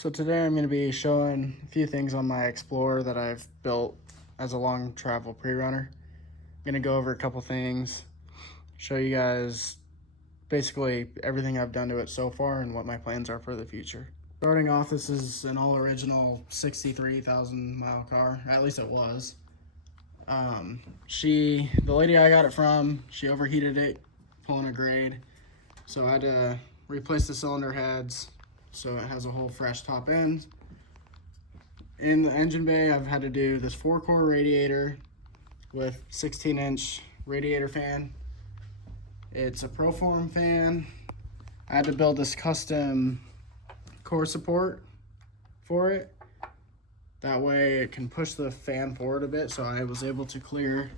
So today I'm going to be showing a few things on my Explorer that I've built as a long travel prerunner. I'm going to go over a couple things, show you guys basically everything I've done to it so far and what my plans are for the future. Starting off, this is an all original 63,000 mile car, at least it was. The lady I got it from, she overheated it pulling a grade. So I had to replace the cylinder heads so it has a whole fresh top end. In the engine bay, I've had to do this 4-core radiator with 16-inch radiator fan. It's a Proform fan. I had to build this custom core support for it. That way it can push the fan forward a bit, so I was able to clear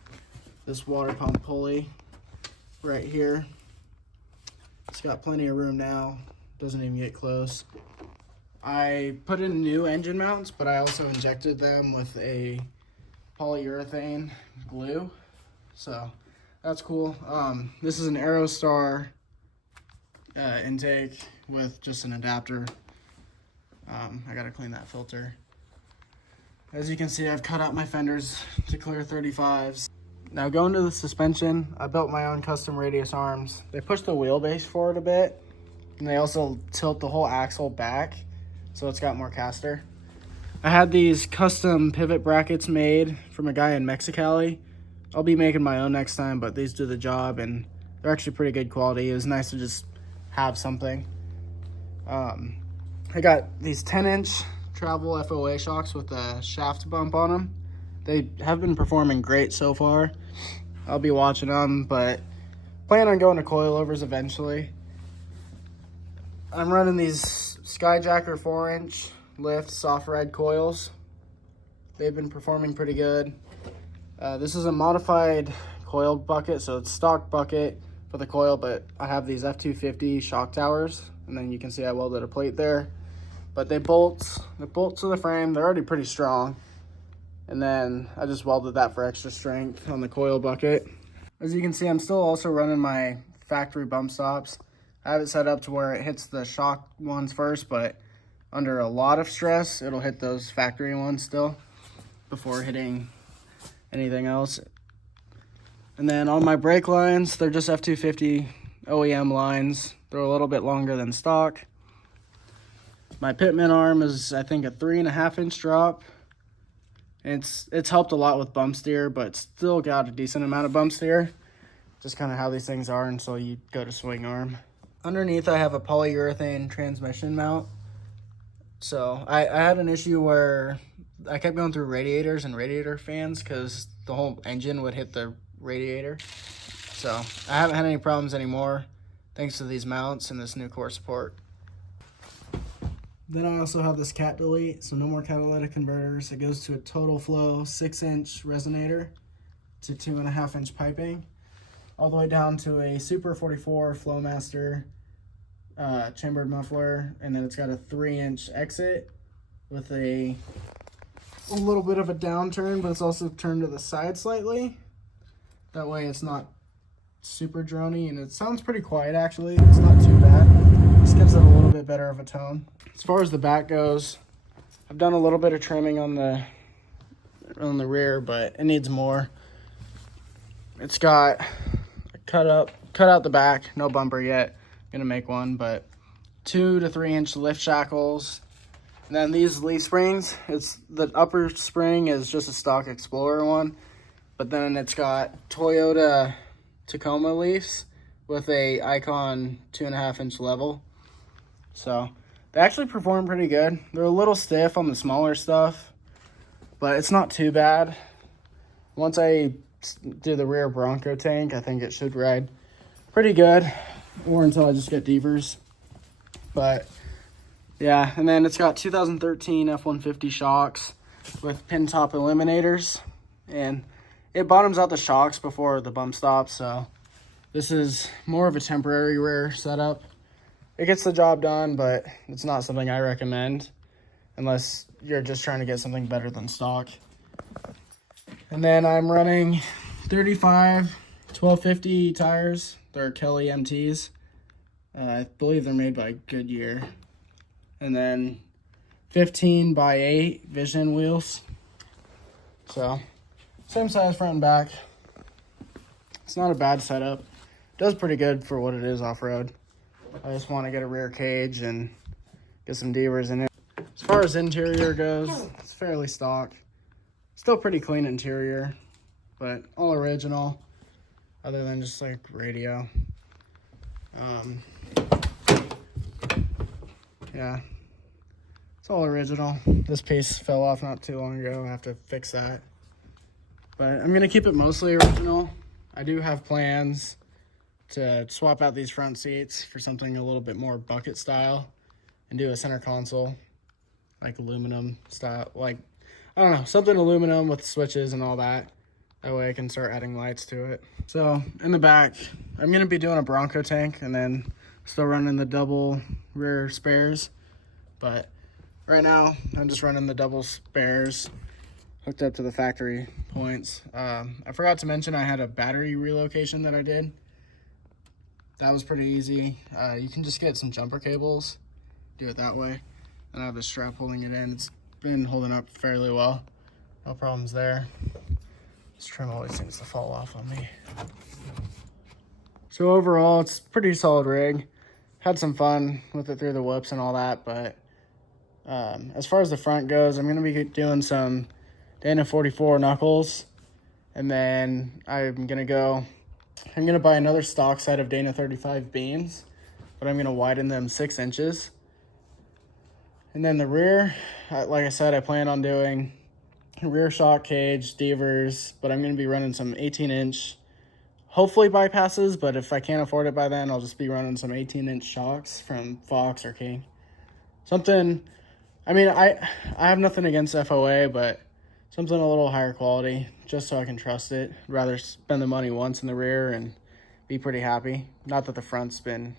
this water pump pulley right here. It's got plenty of room now, doesn't even get close. I put in new engine mounts, but I also injected them with a polyurethane glue, so that's cool. This is an Aerostar intake with just an adapter. I gotta clean that filter. As you can see, I've cut out my fenders to clear 35s. Now going to the suspension, I built my own custom radius arms. They push the wheelbase forward a bit, and they also tilt the whole axle back, so it's got more caster. I had these custom pivot brackets made from a guy in Mexicali. I'll be making my own next time, but these do the job, and they're actually pretty good quality. It was nice to just have something. I got these 10-inch travel Foa shocks with a shaft bump on them. They have been performing great so far. I'll be watching them, but plan on going to coilovers eventually. I'm running these Skyjacker 4-inch lift softride coils. They've been performing pretty good. This is a modified coil bucket, so it's stock bucket for the coil, but I have these F250 shock towers, and then you can see I welded a plate there. But they bolt to the frame. They're already pretty strong. And then I just welded that for extra strength on the coil bucket. As you can see, I'm still also running my factory bump stops. I have it set up to where it hits the shock ones first, but under a lot of stress, it'll hit those factory ones still before hitting anything else. And then on my brake lines, they're just F250 OEM lines. They're a little bit longer than stock. My pitman arm is, I think, a 3.5-inch drop. It's helped a lot with bump steer, but still got a decent amount of bump steer. Just kind of how these things are until you go to swing arm. Underneath, I have a polyurethane transmission mount. So I had an issue where I kept going through radiators and radiator fans because the whole engine would hit the radiator. So I haven't had any problems anymore thanks to these mounts and this new core support. Then I also have this cat delete, so no more catalytic converters. It goes to a total flow 6-inch resonator to 2.5-inch piping, all the way down to a Super 44 Flowmaster chambered muffler, and then it's got a 3-inch exit with a little bit of a downturn, but it's also turned to the side slightly. That way it's not super drony, and it sounds pretty quiet actually. It's not too bad. Just gives it a little bit better of a tone. As far as the back goes, I've done a little bit of trimming on the rear, but it needs more. It's got cut out the back, no bumper yet. Gonna make one, but 2 to 3-inch lift shackles. And then these leaf springs, the upper spring is just a stock Explorer one, but then it's got Toyota Tacoma leaves with a Icon 2.5-inch level. So they actually perform pretty good. They're a little stiff on the smaller stuff, but it's not too bad. Once I do the rear Bronco tank, I think it should ride pretty good, or until I just get Devers. But yeah, and then it's got 2013 F-150 shocks with pin top eliminators, and it bottoms out the shocks before the bump stops, so this is more of a temporary rear setup. It gets the job done, but it's not something I recommend unless you're just trying to get something better than stock. And then I'm running 35 1250 tires. They're Kelley MTs. I believe they're made by Goodyear. And then 15 by 8 vision wheels. So same size front and back. It's not a bad setup. Does pretty good for what it is off-road. I just want to get a rear cage and get some devers in it. As far as interior goes, it's fairly stock. Still pretty clean interior, but all original, other than just like radio. Yeah, it's all original. This piece fell off not too long ago. I have to fix that. But I'm gonna keep it mostly original. I do have plans to swap out these front seats for something a little bit more bucket style and do a center console, like aluminum style, like, I don't know, something aluminum with switches and all that. That way I can start adding lights to it. So in the back, I'm gonna be doing a Bronco tank and then still running the double rear spares. But right now, I'm just running the double spares hooked up to the factory points. I forgot to mention I had a battery relocation that I did. That was pretty easy. You can just get some jumper cables, do it that way. And I have a strap holding it in. It's been holding up fairly well. No problems there. This trim always seems to fall off on me. So overall, it's a pretty solid rig. Had some fun with it through the whoops and all that, but as far as the front goes, I'm gonna be doing some Dana 44 knuckles, and then I'm gonna buy another stock set of Dana 35 beams, but I'm gonna widen them 6 inches. And then the rear, like I said, I plan on doing rear shock cage, devers, but I'm gonna be running some 18-inch, hopefully bypasses, but if I can't afford it by then, I'll just be running some 18-inch shocks from Fox or King. Something, I mean, I have nothing against FOA, but something a little higher quality, just so I can trust it. I'd rather spend the money once in the rear and be pretty happy. Not that the front's been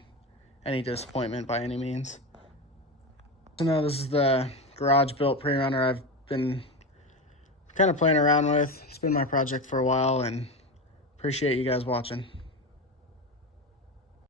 any disappointment by any means. So now this is the garage-built prerunner I've been kind of playing around with. It's been my project for a while, and appreciate you guys watching.